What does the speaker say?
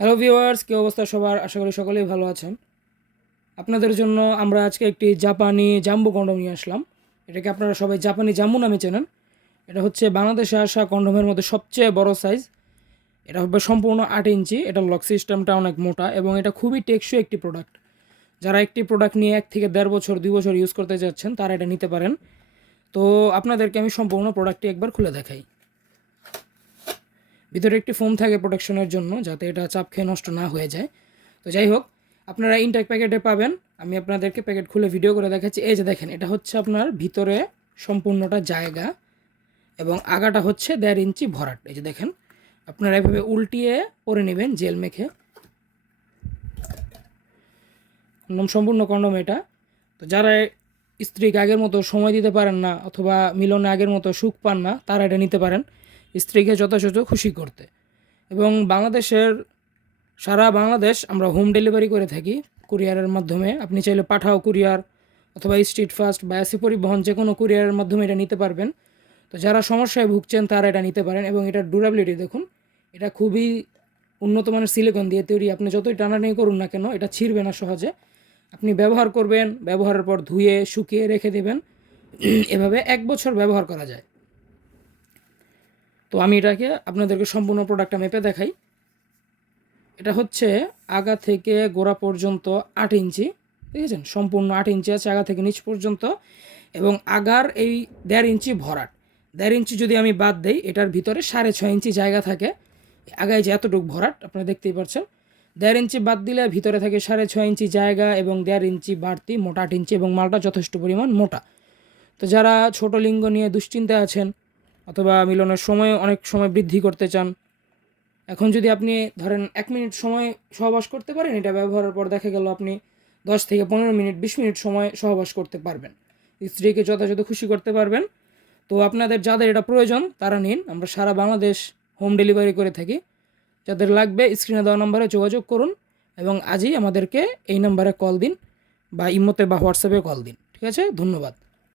Hello viewers, কী অবস্থা সবার? আশা করি সকলেই ভালো আছেন। আপনাদের জন্য আমরা আজকে একটি জাপানি জাম্বো কন্ডোম নিয়ে আসলাম। এটাকে আপনারা সবাই জাপানি জাম্বো নামে চেনেন। এটা হচ্ছে বাংলাদেশে আসা কন্ডোমের মধ্যে সবচেয়ে বড় সাইজ। এটা হবে সম্পূর্ণ 8 ইঞ্চি। এটা লক সিস্টেমটা অনেক মোটা এবং এটা খুবই টেকসই একটি প্রোডাক্ট। যারা একটি প্রোডাক্ট নিয়ে 1 থেকে 1.5 বছর 2 বছর ইউজ করতে যাচ্ছেন তারা এটা নিতে পারেন। তো আপনাদেরকে আমি সম্পূর্ণ প্রোডাক্টটি একবার খুলে দেখাই। ভিতরে একটি ফোম থাকে প্রোটেকশনের জন্য, যাতে এটা চাপ খেয়ে নষ্ট না হয়ে যায়। তো যাই হোক, আপনারা ইনটেক প্যাকেটে পাবেন। আমি আপনাদেরকে প্যাকেট খুলে ভিডিও করে দেখাচ্ছি। এই যে দেখেন, এটা হচ্ছে আপনার ভিতরে সম্পূর্ণটা জায়গা এবং আগাটা হচ্ছে 1.5 ইঞ্চি ভরাট। এই যে দেখেন, আপনারা এভাবে উল্টিয়ে পরে নেবেন জেল মেখে। কন্ডম, সম্পূর্ণ কন্ডম এটা। তো যারা স্ত্রীকে আগের মতো সময় দিতে পারেন না অথবা মিলনে আগের মতো সুখ পান না, তারা এটা নিতে পারেন স্ত্রীকে যথাযথ খুশি করতে। এবং সারা বাংলাদেশ আমরা হোম ডেলিভারি করে থাকি কুরিয়ারের মাধ্যমে। আপনি চাইলে পাঠাও কুরিয়ার অথবা স্ট্রিট ফাস্ট বা এসি পরিবহন, যে কোনো কুরিয়ারের মাধ্যমে এটা নিতে পারবেন। তো যারা সমস্যায় ভুগছেন তারা এটা নিতে পারেন। এবং এটার ডিউরেবিলিটি দেখুন, এটা খুবই উন্নত মানের সিলিকন দিয়ে তৈরি। আপনি যতই টানাটানি করুন না কেন, এটা ছিঁড়বে না সহজে। আপনি ব্যবহার করবেন, ব্যবহারের পর ধুয়ে শুকিয়ে রেখে দেবেন। এভাবে 1 বছর ব্যবহার করা যায়। তো আমি এটাকে আপনাদেরকে সম্পূর্ণ প্রোডাক্টটা মেপে দেখাই। এটা হচ্ছে আগা থেকে গোড়া পর্যন্ত 8 ইঞ্চি, দেখেছেন? সম্পূর্ণ 8 ইঞ্চি আছে আগা থেকে নিচ পর্যন্ত। এবং আগার এই 1.5 ইঞ্চি ভরাট। 1.5 ইঞ্চি যদি আমি বাদ দেই, এটার ভিতরে 6.5 ইঞ্চি জায়গা থাকে। আগায় যে এতটুকু ভরাট আপনারা দেখতেই পাচ্ছেন, 1.5 ইঞ্চি বাদ দিলে ভিতরে থাকে 6.5 ইঞ্চি জায়গা এবং 1.5 ইঞ্চি বাড়তি মোটা 8 ইঞ্চি, এবং মালটা যথেষ্ট পরিমাণ মোটা। তো যারা ছোট লিঙ্গ নিয়ে দুশ্চিন্তায় আছেন অথবা মিলনের সময় অনেক সময় বৃদ্ধি করতে চান, এখন যদি আপনি ধরেন 1 মিনিট সময় সহবাস করতে পারেন, এটা ব্যবহারের পর দেখা গেল আপনি 10 থেকে 15 মিনিট 20 মিনিট সময় সহবাস করতে পারবেন, স্ত্রীকে যথাযথ খুশি করতে পারবেন। তো আপনাদের যাদের এটা প্রয়োজন তারা নিন। আমরা সারা বাংলাদেশ হোম ডেলিভারি করে থাকি। যাদের লাগবে স্ক্রিনে দেওয়া নম্বরে যোগাযোগ করুন এবং আজই আমাদেরকে এই নম্বরে কল দিন বা ইমোতে বা হোয়াটসঅ্যাপে কল দিন। ঠিক আছে? ধন্যবাদ।